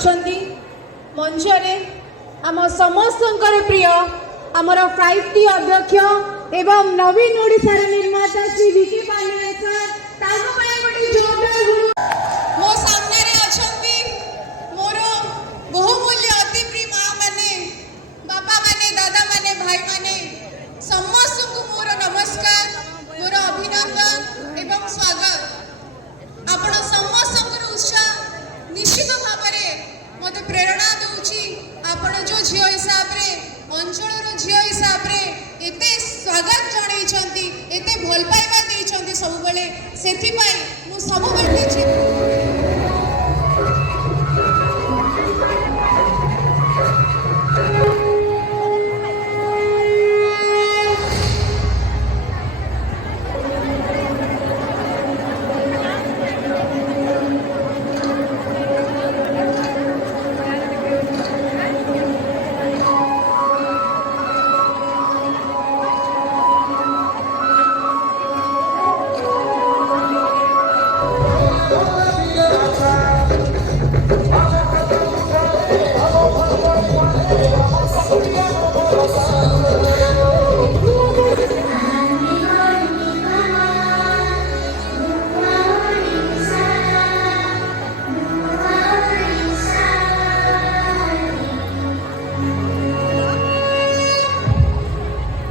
अच्छी मंचरे आम समस्तंकर प्रिय आमर 5T अध्यक्ष एवं नवीन ओडिशा निर्माता श्री विकी पांडे सर मो सामने अछंती मोर बहुमूल्य अति प्रिय माँ माने बापा माने दादा माने भाई माने समस्त को मोर नमस्कार मोर अभिनंदन एवं स्वागत आपण समस्त उत्साह निश्चित भाव में मत प्रेरणा दूची आपण जो झियो हिसाब रे अंचल झियो हिसाब रे एते स्वागत जणाइछंती एते भल पाइबा देइछंती सब बेले सेथि पई